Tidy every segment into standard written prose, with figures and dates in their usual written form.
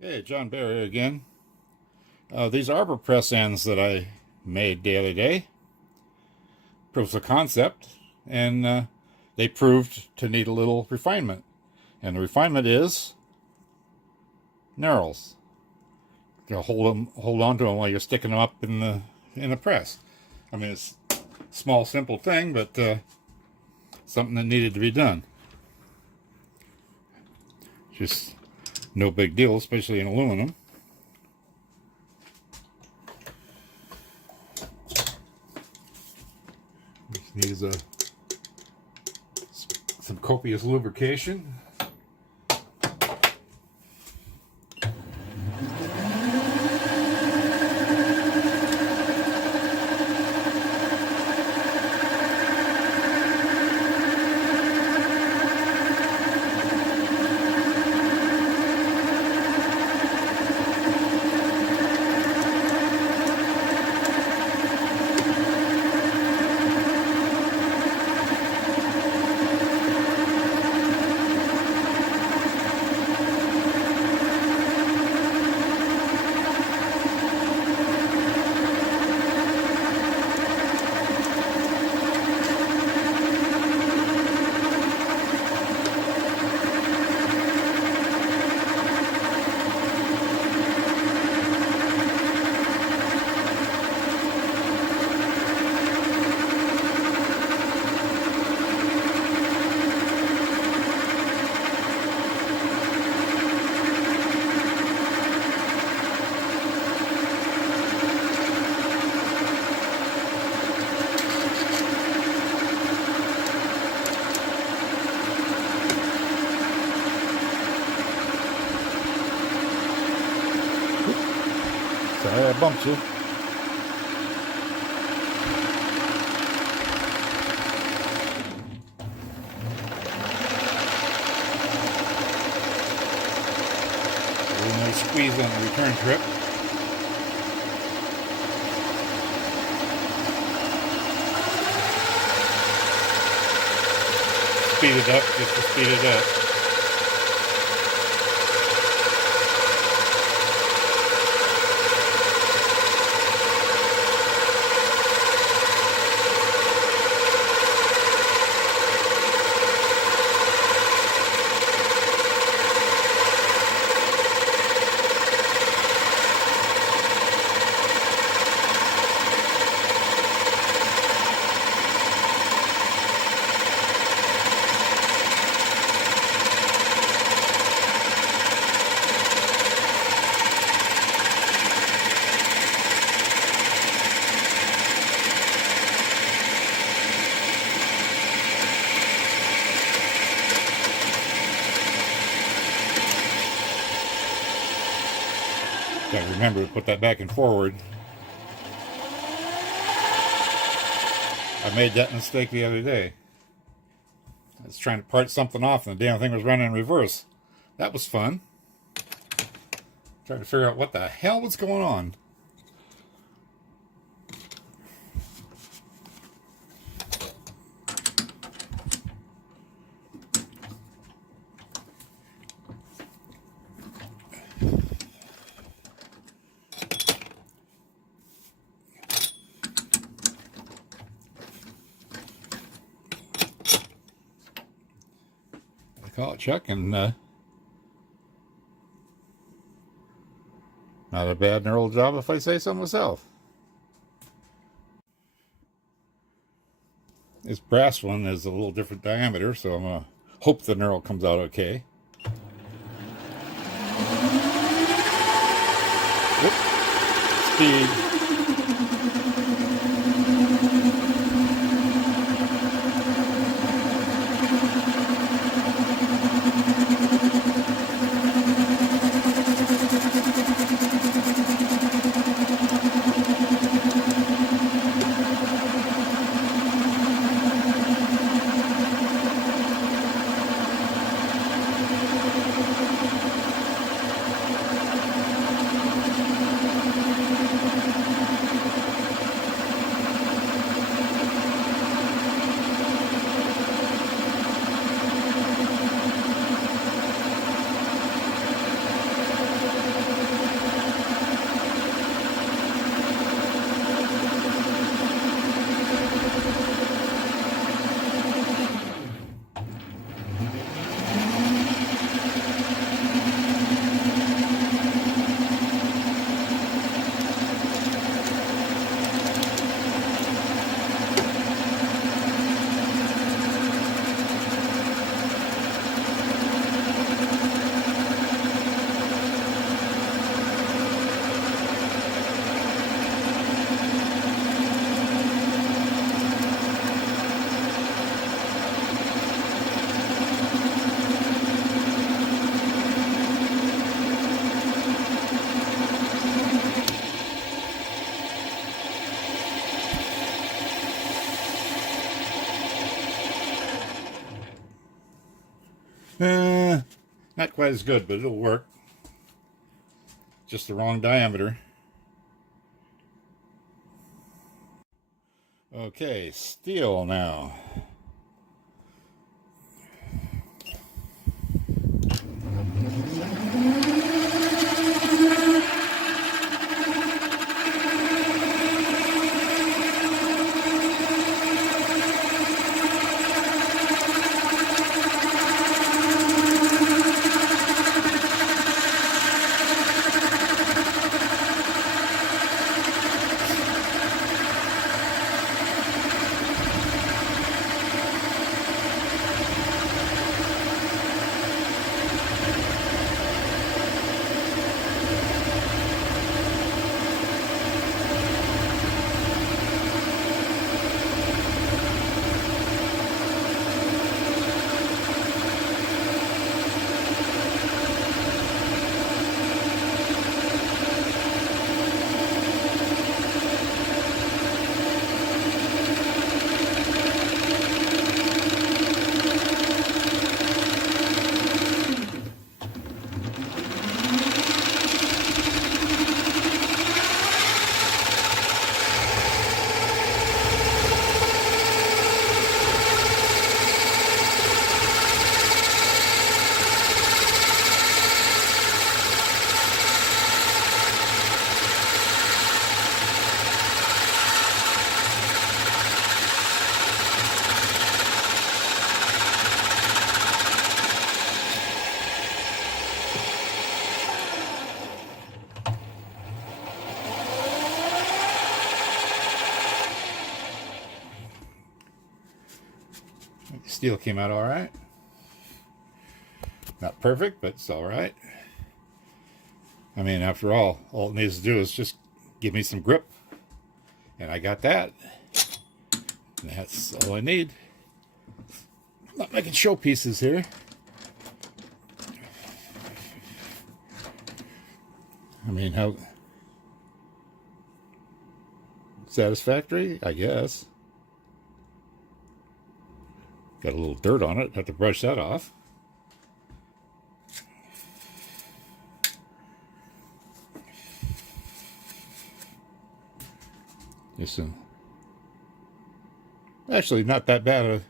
Hey, John Barry again. These arbor press ends that I made the other day, proves of concept, and they proved to need a little refinement. And the refinement is knurls. To hold on to them while you're sticking them up in the press. I mean, it's a small, simple thing, but something that needed to be done. Just no big deal, especially in aluminum. Just needs some copious lubrication. Sorry, I bumped you. A little nice squeeze on the return trip. Speed it up, just to speed it up. Gotta remember to put that back and forward. I made that mistake the other day. I was trying to part something off and the damn thing was running in reverse. That was fun. Trying to figure out what the hell was going on. Call it Chuck, and not a bad knurl job if I say so myself. This brass one is a little different diameter, so I'm gonna hope the knurl comes out okay. Whoop. Speed. Not quite as good, but it'll work. Just the wrong diameter. Okay, steel now. Steel came out all right. Not perfect, but it's all right. I mean, after all it needs to do is just give me some grip. And I got that. And that's all I need. I'm not making showpieces here. I mean, how satisfactory, I guess. Got a little dirt on it. Have to brush that off. Actually, not that bad of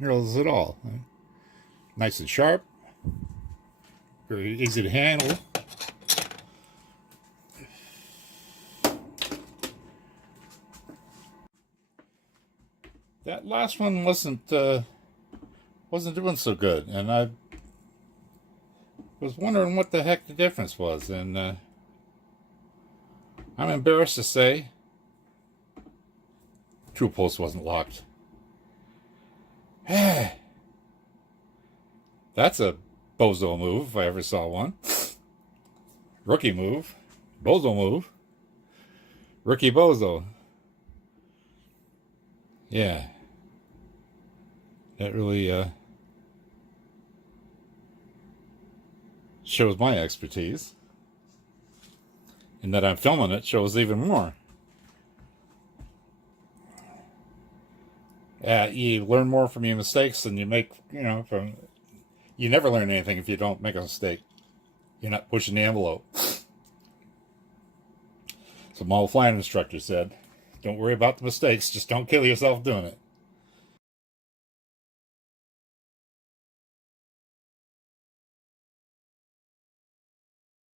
knurls at all. Nice and sharp. Very easy to handle. That last one wasn't doing so good, and I was wondering what the heck the difference was, and I'm embarrassed to say true pulse wasn't locked. That's a bozo move if I ever saw one. Rookie move. Bozo move. Rookie bozo. Yeah. That really shows my expertise. And that I'm filming it shows even more. You learn more from your mistakes than you make, from... You never learn anything if you don't make a mistake. You're not pushing the envelope. So my old flying instructor said, don't worry about the mistakes, just don't kill yourself doing it.